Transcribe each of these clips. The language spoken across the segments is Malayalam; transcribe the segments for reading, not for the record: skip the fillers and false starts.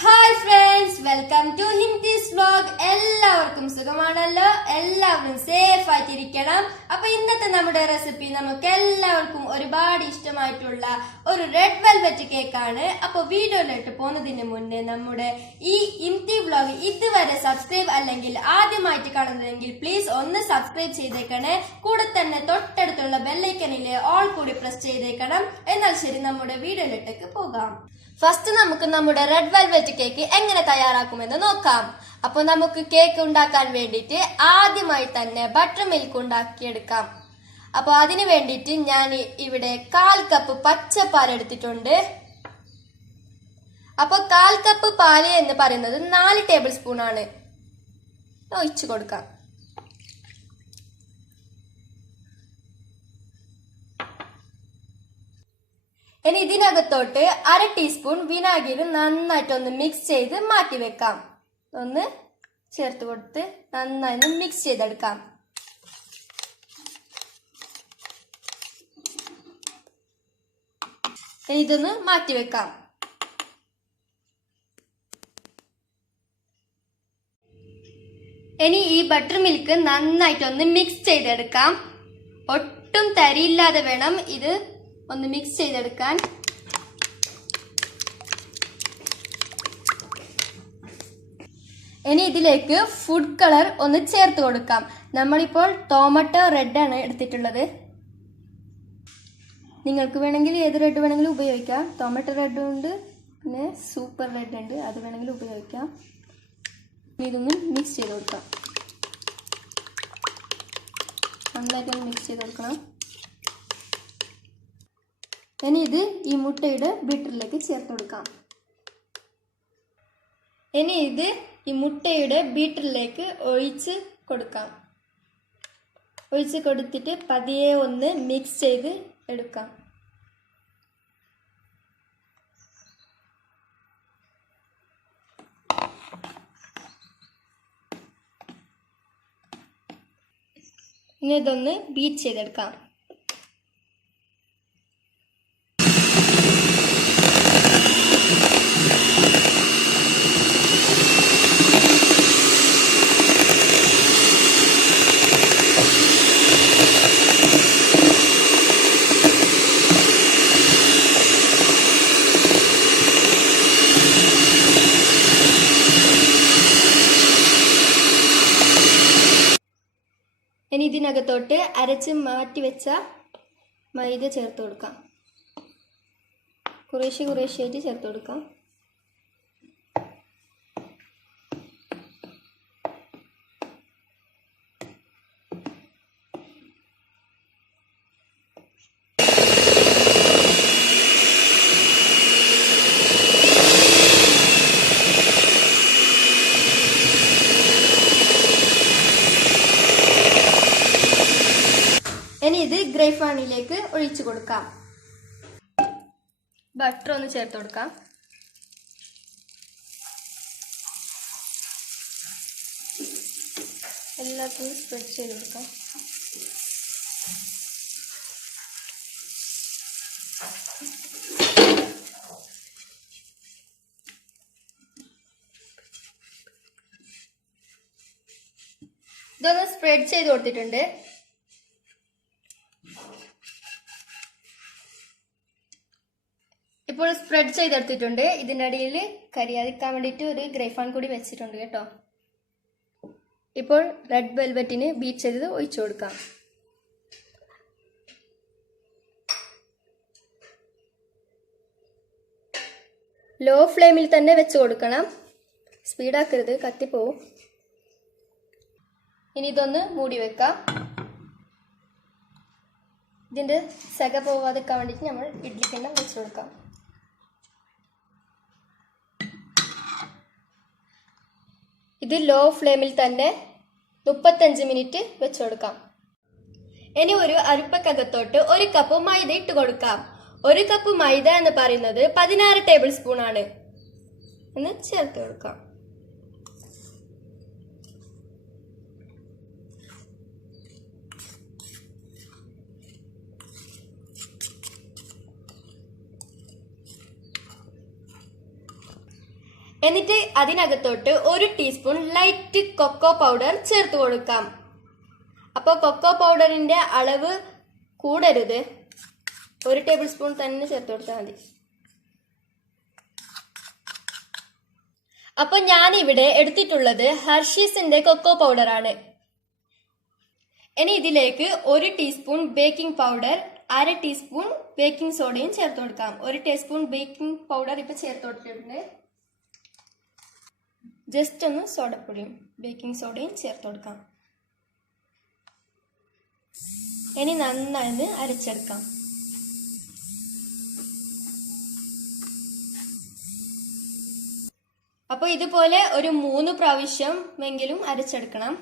Hi friends, welcome to Hindi's vlog. എല്ലാവർക്കും സുഖമാണല്ലോ? എല്ലാവരും സേഫ് ആയിട്ടിരിക്കണം. അപ്പൊ ഇന്നത്തെ നമ്മുടെ റെസിപ്പി നമുക്ക് എല്ലാവർക്കും ഒരുപാട് ഇഷ്ടമായിട്ടുള്ള ഒരു റെഡ് വെൽവെറ്റ് കേക്കാണ്. അപ്പൊ വീഡിയോയിലോട്ട് പോകുന്നതിന് മുന്നേ നമ്മുടെ ഈ ഹിന്ദി വ്ലോഗ് ഇതുവരെ സബ്സ്ക്രൈബ് അല്ലെങ്കിൽ ആദ്യമായിട്ട് കാണുന്നതെങ്കിൽ പ്ലീസ് ഒന്ന് സബ്സ്ക്രൈബ് ചെയ്തേക്കണേ. കൂടെ തന്നെ തൊട്ടടുത്തുള്ള ബെല്ലൈക്കനിലെ ഓൾ കൂടി പ്രസ് ചെയ്തേക്കണം. എന്നാൽ ശരി, നമ്മുടെ വീഡിയോയിലോട്ടേക്ക് പോകാം. ഫസ്റ്റ് നമുക്ക് നമ്മുടെ റെഡ് വെൽവെറ്റ് കേക്ക് എങ്ങനെ തയ്യാറാക്കുമെന്ന് നോക്കാം. അപ്പോൾ നമുക്ക് കേക്ക് ഉണ്ടാക്കാൻ വേണ്ടിയിട്ട് ആദ്യമായി തന്നെ ബട്ടർ മിൽക്ക് ഉണ്ടാക്കിയെടുക്കാം. അപ്പോൾ അതിന് വേണ്ടിയിട്ട് ഞാൻ ഇവിടെ 1/4 കപ്പ് പച്ചപ്പാൽ എടുത്തിട്ടുണ്ട്. അപ്പോൾ 1/4 കപ്പ് പാല് എന്ന് പറയുന്നത് 4 ടേബിൾ സ്പൂൺ ആണ്. ഒഴിച്ചു കൊടുക്കാം. ഇനി ഇതിനകത്തോട്ട് 1/2 ടീസ്പൂൺ വിനാഗിരി നന്നായിട്ടൊന്ന് മിക്സ് ചെയ്ത് മാറ്റി വെക്കാം. ഒന്ന് ചേർത്ത് കൊടുത്ത് നന്നായി മിക്സ് ചെയ്തെടുക്കാം. ഇനി ഇതൊന്ന് മാറ്റി വെക്കാം. ഇനി ഈ ബട്ടർ മിൽക്ക് നന്നായിട്ടൊന്ന് മിക്സ് ചെയ്തെടുക്കാം. ഒട്ടും തരിയില്ലാതെ വേണം ഇത് ഒന്ന് മിക്സ് ചെയ്തെടുക്കാൻ. ഇനി ഇതിലേക്ക് ഫുഡ് കളർ ഒന്ന് ചേർത്ത് കൊടുക്കാം. നമ്മളിപ്പോൾ ടൊമാറ്റോ റെഡ് ആണ് എടുത്തിട്ടുള്ളത്. നിങ്ങൾക്ക് വേണമെങ്കിൽ ഏത് റെഡ് വേണമെങ്കിലും ഉപയോഗിക്കാം. ടൊമാറ്റോ റെഡ് ഉണ്ട്, പിന്നെ സൂപ്പർ റെഡ് ഉണ്ട്, അത് വേണമെങ്കിൽ ഉപയോഗിക്കാം. ഇതൊന്ന് മിക്സ് ചെയ്ത് കൊടുക്കാം. നന്നായിട്ടൊന്ന് മിക്സ് ചെയ്ത് കൊടുക്കണം. ഇനി ഇത് ഈ മുട്ടയുടെ ബീറ്ററിലേക്ക് ചേർത്ത് കൊടുക്കാം. ഇനി ഇത് ഈ മുട്ടയുടെ ബീറ്ററിലേക്ക് ഒഴിച്ച് കൊടുക്കാം. ഒഴിച്ച് കൊടുത്തിട്ട് പതിയെ ഒന്ന് മിക്സ് ചെയ്ത് എടുക്കാം. ഇനി ഇതൊന്ന് ബീറ്റ് ചെയ്തെടുക്കാം. ഇനി ഇതിനകത്തോട്ട് അരച്ച് മാറ്റി വെച്ച മൈദ ചേർത്ത് കൊടുക്കാം. കുറേശ്ശെയായിട്ട് ചേർത്ത് കൊടുക്കാം. ഇനി ഇത് ഗ്രൈഫാനിലേക്ക് ഒഴിച്ചു കൊടുക്കാം. ബട്ടർ ഒന്ന് ചേർത്ത് കൊടുക്കാം. എല്ലാത്തിനും സ്പ്രെഡ് ചെയ്ത് കൊടുക്കാം. ഇതൊന്ന് സ്പ്രെഡ് ചെയ്ത് കൊടുത്തിട്ടുണ്ട്. ഇപ്പോൾ സ്പ്രെഡ് ചെയ്തെടുത്തിട്ടുണ്ട്. ഇതിൻ്റെ അടിയിൽ കരിയാതിക്കാൻ വേണ്ടിയിട്ട് ഒരു ഗ്രൈഫാൻ കൂടി വെച്ചിട്ടുണ്ട് കേട്ടോ. ഇപ്പോൾ റെഡ് വെൽവെറ്റിന് ബീറ്റ് ചെയ്തത് ഒഴിച്ചു കൊടുക്കാം. ലോ ഫ്ലെയിമിൽ തന്നെ വെച്ച് കൊടുക്കണം. സ്പീഡാക്കരുത്, കത്തിപ്പോവും. ഇനി ഇതൊന്ന് മൂടി വെക്കാം. ഇതിൻ്റെ സക പോവാതിരിക്കാൻ വേണ്ടിയിട്ട് നമ്മൾ ഇഡ്ലിക്കെണ്ണം വെച്ച് കൊടുക്കാം. ഇത് ലോ ഫ്ലെയിമിൽ തന്നെ 35 മിനിറ്റ് വെച്ച് കൊടുക്കാം. ഇനി ഒരു അരിപ്പക്കകത്തോട്ട് 1 കപ്പ് മൈദ ഇട്ട് കൊടുക്കാം. 1 കപ്പ് മൈദ എന്ന് പറയുന്നത് 16 ടേബിൾ സ്പൂൺ ആണ് എന്ന് ചേർത്ത് കൊടുക്കാം. എന്നിട്ട് അതിനകത്തോട്ട് 1 ടീസ്പൂൺ ലൈറ്റ് കൊക്കോ പൗഡർ ചേർത്ത് കൊടുക്കാം. അപ്പോൾ കൊക്കോ പൗഡറിന്റെ അളവ് കൂടരുത്, 1 ടേബിൾ സ്പൂൺ തന്നെ ചേർത്ത് കൊടുത്താൽ മതി. അപ്പോൾ ഞാനിവിടെ എടുത്തിട്ടുള്ളത് ഹർഷീസിന്റെ കൊക്കോ പൗഡറാണ്. ഇനി ഇതിലേക്ക് 1 teaspoon baking powder, 1/2 teaspoon baking സോഡയും ചേർത്ത് കൊടുക്കാം. 1 ടീസ്പൂൺ ബേക്കിംഗ് പൗഡർ ഇപ്പൊ ചേർത്ത് കൊടുത്തിട്ടുണ്ട്. ജസ്റ്റ് ഒന്ന് സോഡപ്പൊടിയും ബേക്കിംഗ് സോഡയും ചേർത്ത് കൊടുക്കാം. ഇനി നന്നായി അരച്ചെടുക്കാം. അപ്പോൾ ഇതുപോലെ ഒരു 3 പ്രാവശ്യം എങ്കിലും അരച്ചെടുക്കണം.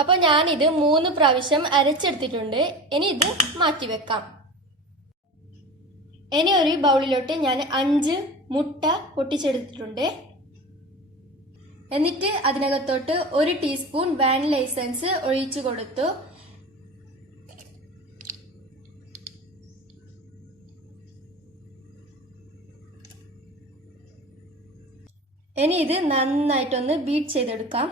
അപ്പോൾ ഞാനിത് 3 പ്രാവശ്യം അരച്ചെടുത്തിട്ടുണ്ട്. ഇനി ഇത് മാറ്റി വെക്കാം. ഇനി ഒരു ബൗളിലോട്ട് ഞാൻ 5 മുട്ട പൊട്ടിച്ചെടുത്തിട്ടുണ്ട്. എന്നിട്ട് അതിനകത്തോട്ട് 1 ടീസ്പൂൺ വാനില എസൻസ് ഒഴിച്ചു കൊടുത്തു. ഇനി ഇത് നന്നായിട്ടൊന്ന് ബീറ്റ് ചെയ്തെടുക്കാം.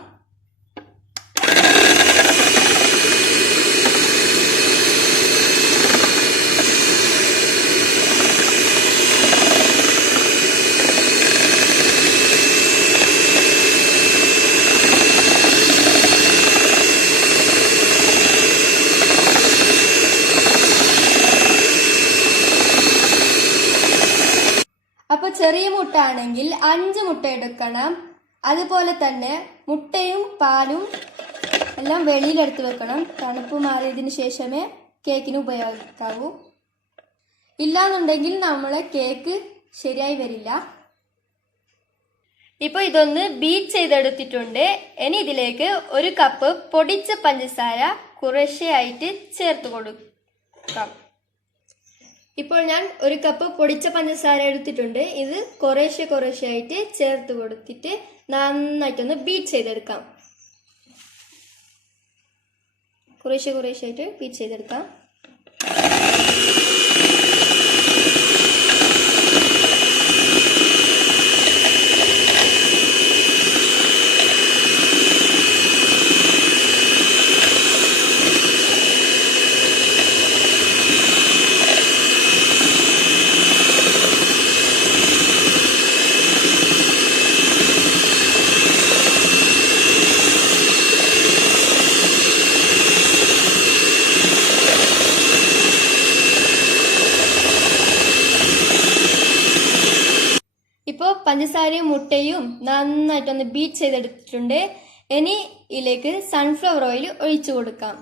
അപ്പോൾ ചെറിയ മുട്ട ആണെങ്കിൽ 5 മുട്ട എടുക്കണം. അതുപോലെ തന്നെ മുട്ടയും പാലും എല്ലാം വെളിയിലെടുത്ത് വെക്കണം. തണുപ്പ് മാറിയതിന് ശേഷമേ കേക്കിന് ഉപയോഗിക്കാവൂ. ഇല്ലാന്നുണ്ടെങ്കിൽ നമ്മളെ കേക്ക് ശരിയായി വരില്ല. ഇപ്പോൾ ഇതൊന്ന് ബീറ്റ് ചെയ്തെടുത്തിട്ടുണ്ട്. ഇനി ഇതിലേക്ക് 1 കപ്പ് പൊടിച്ച പഞ്ചസാര കുറേശ്ശെയായിട്ട് ചേർത്ത് കൊടുക്കാം. ഇപ്പോൾ ഞാൻ 1 കപ്പ് പൊടിച്ച പഞ്ചസാര എടുത്തിട്ടുണ്ട്. ഇത് കുറേശ്ശെയായിട്ട് ചേർത്ത് കൊടുത്തിട്ട് നന്നായിട്ടൊന്ന് ബീറ്റ് ചെയ്തെടുക്കാം. കുറേശ്ശെയായിട്ട് ബീറ്റ് ചെയ്തെടുക്കാം. ഇപ്പോൾ പഞ്ചസാരയും മുട്ടയും നന്നായിട്ടൊന്ന് ബീറ്റ് ചെയ്തെടുത്തിട്ടുണ്ട്. ഇനി ഇതിലേക്ക് സൺഫ്ലവർ ഓയിൽ ഒഴിച്ചു കൊടുക്കാം.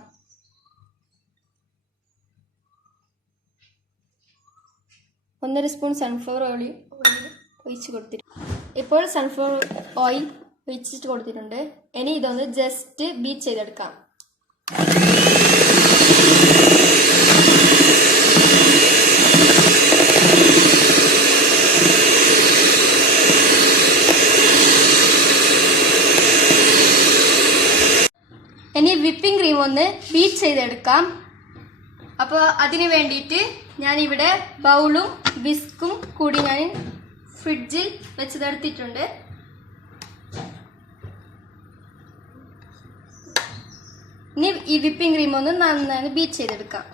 ഒന്നര സ്പൂൺ സൺഫ്ലവർ ഓയിൽ ഒഴിച്ചു കൊടുത്തിട്ടുണ്ട്. ഇപ്പോൾ സൺഫ്ലവർ ഓയിൽ ഒഴിച്ചിട്ട് കൊടുത്തിട്ടുണ്ട്. ഇനി ഇതൊന്ന് ജസ്റ്റ് ബീറ്റ് ചെയ്തെടുക്കാം. ഇനി വിപ്പിംഗ് ക്രീം ഒന്ന് ബീറ്റ് ചെയ്തെടുക്കാം. അപ്പോൾ അതിന് വേണ്ടിയിട്ട് ഞാനിവിടെ ബൗളും വിസ്കും കൂടി ഞാൻ ഫ്രിഡ്ജിൽ വെച്ചതെടുത്തിട്ടുണ്ട്. ഇനി ഈ വിപ്പിംഗ് ക്രീം ഒന്ന് നന്നായി ബീറ്റ് ചെയ്തെടുക്കാം.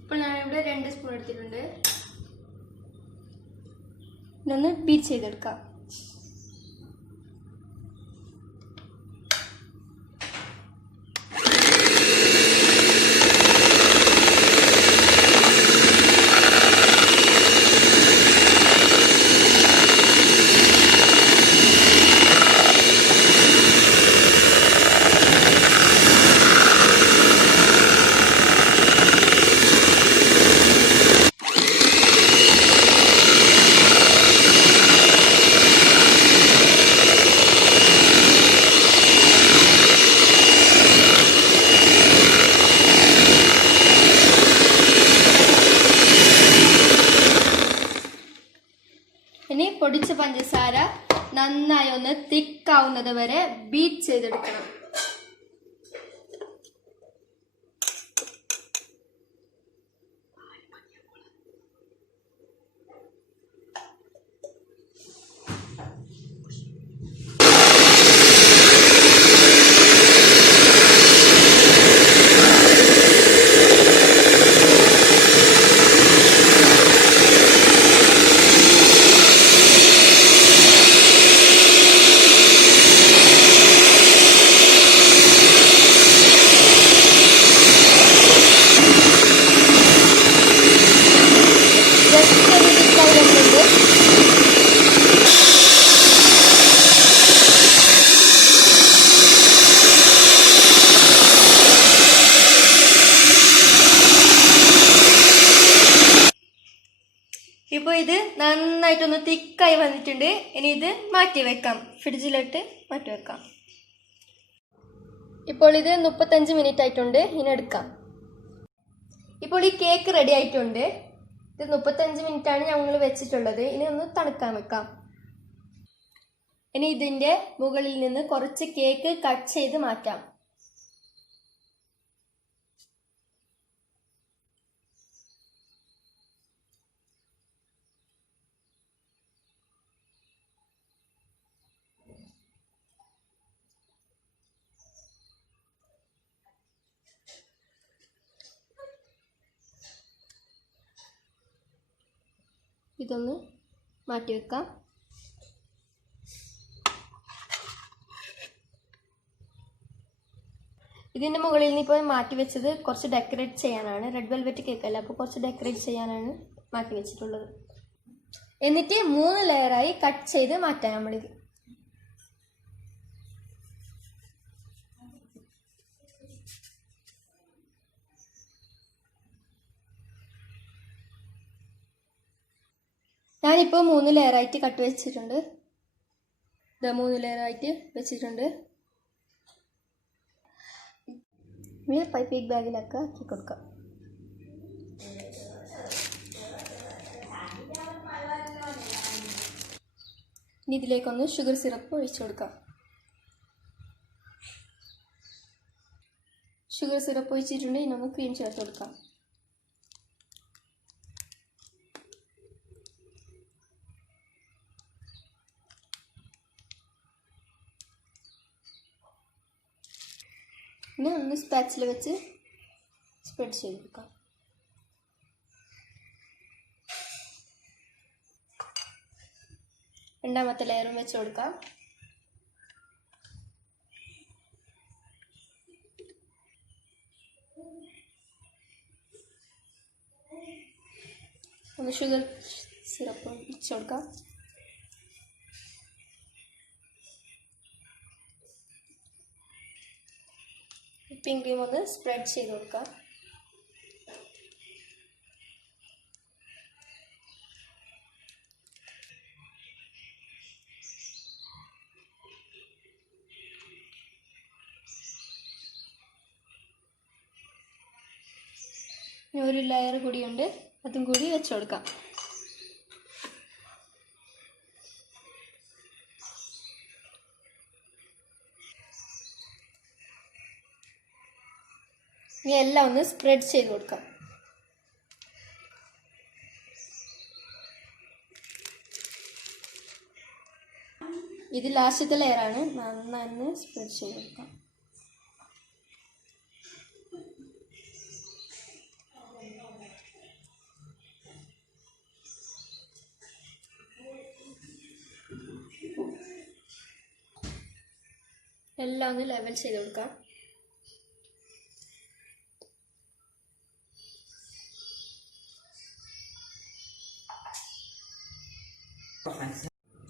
ഇപ്പോൾ ഞാനിവിടെ 2 സ്പൂൺ എടുത്തിട്ടുണ്ട്. ഇതൊന്ന് ബീറ്റ് ചെയ്തെടുക്കാം. പഞ്ചസാര നന്നായി ഒന്ന് തിക്കാവുന്നത് വരെ ബീറ്റ് ചെയ്തെടുക്കണം. ഇപ്പോൾ ഇത് നന്നായിട്ടൊന്ന് തിക്കായി വന്നിട്ടുണ്ട്. ഇനി ഇത് മാറ്റി വെക്കാം, ഫ്രിഡ്ജിലിട്ട് മാറ്റി വെക്കാം. ഇപ്പോൾ ഇത് 35 മിനിറ്റ് ആയിട്ടുണ്ട്. ഇനി എടുക്കാം. ഇപ്പോൾ ഈ കേക്ക് റെഡി ആയിട്ടുണ്ട്. ഇത് 35 മിനിറ്റാണ് ഞങ്ങൾ വെച്ചിട്ടുള്ളത്. ഇനി ഒന്ന് തണുക്കാൻ വെക്കാം. ഇനി ഇതിൻ്റെ മുകളിൽ നിന്ന് കുറച്ച് കേക്ക് കട്ട് ചെയ്ത് മാറ്റാം. ഇതൊന്ന് മാറ്റി വെക്കാം. ഇതിൻ്റെ മുകളിൽ നിന്ന് ഇപ്പോൾ മാറ്റി വെച്ചത് കുറച്ച് ഡെക്കറേറ്റ് ചെയ്യാനാണ്. റെഡ് വെൽവെറ്റ് കേക്ക് അല്ല, അപ്പോൾ കുറച്ച് ഡെക്കറേറ്റ് ചെയ്യാനാണ് മാറ്റി വെച്ചിട്ടുള്ളത്. എന്നിട്ട് 3 ലെയറായി കട്ട് ചെയ്ത് മാറ്റാം നമ്മളിത്. ഞാനിപ്പോൾ 3 ലെയറായിട്ട് കട്ട് വെച്ചിട്ടുണ്ട്. ഇത് 3 ലെയറായിട്ട് വെച്ചിട്ടുണ്ട്. പൈപ്പിംഗ് ബാഗിലൊക്കെ ആക്കി കൊടുക്കാം. ഇനി ഇതിലേക്കൊന്ന് ഷുഗർ സിറപ്പ് ഒഴിച്ചു കൊടുക്കാം. ഷുഗർ സിറപ്പ് ഒഴിച്ചിട്ടുണ്ട്. ഇനൊന്ന് ക്രീം ചേർത്ത് കൊടുക്കാം. ഇനി ഒന്ന് സ്പാച്ചിൽ വെച്ച് സ്പ്രെഡ് ചെയ്ത് കൊടുക്കാം. രണ്ടാമത്തെ ലെയറും വെച്ച് കൊടുക്കാം. ഒന്ന് ഷുഗർ സിറപ്പ് വെച്ച് കൊടുക്കാം. വിപ്പിംഗ് ക്രീം ഒന്ന് സ്പ്രെഡ് ചെയ്ത് കൊടുക്കാം. ഇനി ഒരു ലെയർ കൂടിയുണ്ട്, അതും കൂടി വെച്ച് കൊടുക്കാം. ഇനി എല്ലാം ഒന്ന് സ്പ്രെഡ് ചെയ്ത് കൊടുക്കാം. ഇത് ലാസ്റ്റത്തെ ലെയറാണ്. നന്നായി സ്പ്രെഡ് ചെയ്ത് കൊടുക്കാം. എല്ലാം ഒന്ന് ലെവൽ ചെയ്ത് കൊടുക്കാം.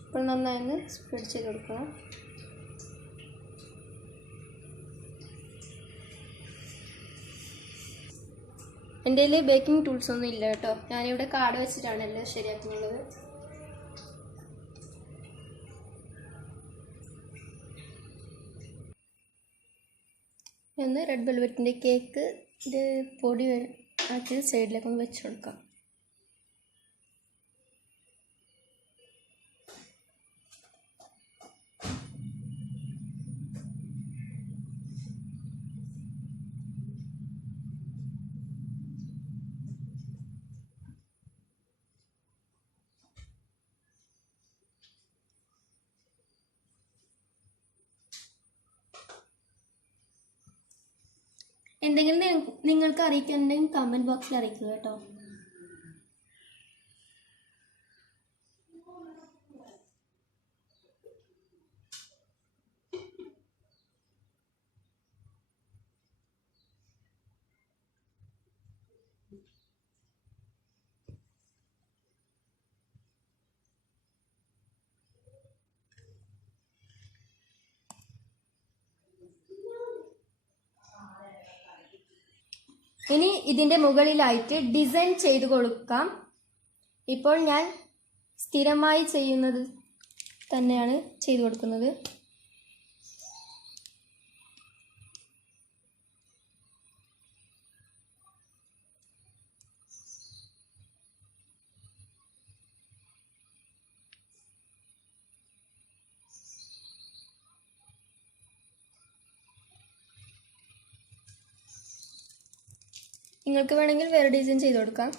ഇപ്പോൾ നന്നായി സ്പ്രെഡ് ചെയ്ത് കൊടുക്കണം. എൻ്റെ കയ്യിൽ ബേക്കിംഗ് ടൂൾസ് ഒന്നും ഇല്ല കേട്ടോ. ഞാനിവിടെ കാർഡ് വെച്ചിട്ടാണ് എല്ലാം ശരിയാക്കുന്നത്. ഒന്ന് റെഡ് വെൽവെറ്റിൻ്റെ കേക്ക് ഇത് പൊടി ആക്കി സൈഡിലേക്ക് ഒന്ന് വെച്ച് കൊടുക്കാം. എന്തെങ്കിലും നിങ്ങൾക്ക് അറിയിക്കാനുണ്ടെങ്കിൽ കമൻറ്റ് ബോക്സിൽ അറിയിക്കുക കേട്ടോ. ഇനി ഇതിൻ്റെ മുകളിലായിട്ട് ഡിസൈൻ ചെയ്ത് കൊടുക്കാം. ഇപ്പോൾ ഞാൻ സ്ഥിരമായി ചെയ്യുന്നത് തന്നെയാണ് ചെയ്തു കൊടുക്കുന്നത്. നിങ്ങൾക്ക് വേണമെങ്കിൽ വേറെ ഡിസൈൻ ചെയ്ത് കൊടുക്കാം.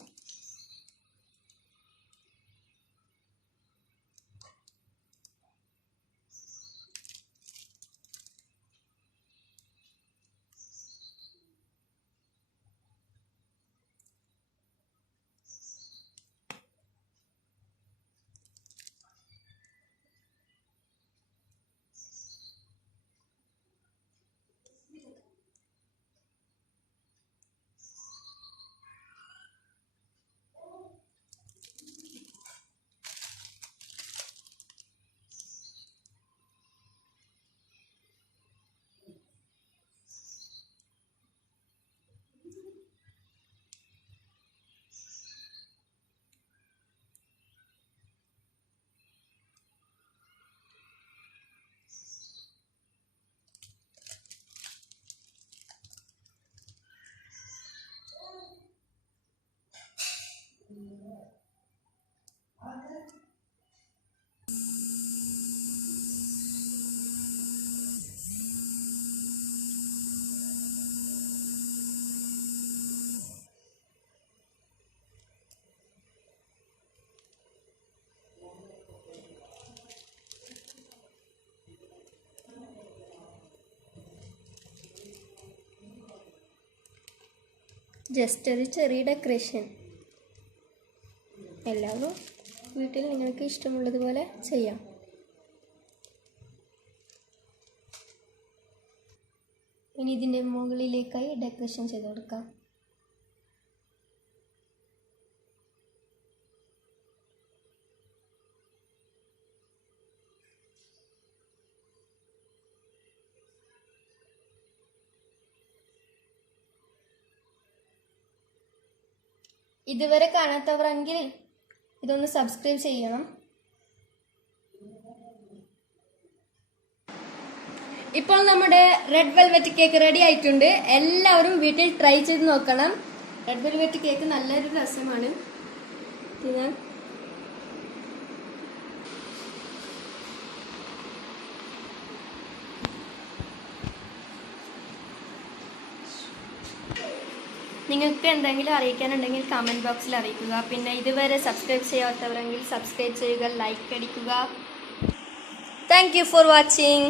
ജസ്റ്റ് ഒരു ചെറിയ ഡെക്കറേഷൻ. എല്ലാവരും വീട്ടിൽ നിങ്ങൾക്ക് ഇഷ്ടമുള്ളതുപോലെ ചെയ്യാം. ഇനി ഇതിൻ്റെ മുകളിലേക്കായി ഡെക്കറേഷൻ ചെയ്ത് കൊടുക്കാം. ഇതുവരെ കാണാത്തവരെങ്കിൽ ഇതൊന്ന് സബ്സ്ക്രൈബ് ചെയ്യണം. ഇപ്പോൾ നമ്മുടെ റെഡ് വെൽവെറ്റ് കേക്ക് റെഡി ആയിട്ടുണ്ട്. എല്ലാവരും വീട്ടിൽ ട്രൈ ചെയ്ത് നോക്കണം. റെഡ് വെൽവെറ്റ് കേക്ക് നല്ലൊരു രസമാണ്. പിന്നെ നിങ്ങൾക്ക് എന്തെങ്കിലും അറിയിക്കാനുണ്ടെങ്കിൽ കമൻറ്റ് ബോക്സിൽ അറിയിക്കുക. പിന്നെ ഇതുവരെ സബ്സ്ക്രൈബ് ചെയ്യാത്തവരെങ്കിൽ സബ്സ്ക്രൈബ് ചെയ്യുക, ലൈക്ക് അടിക്കുക. Thank you for watching.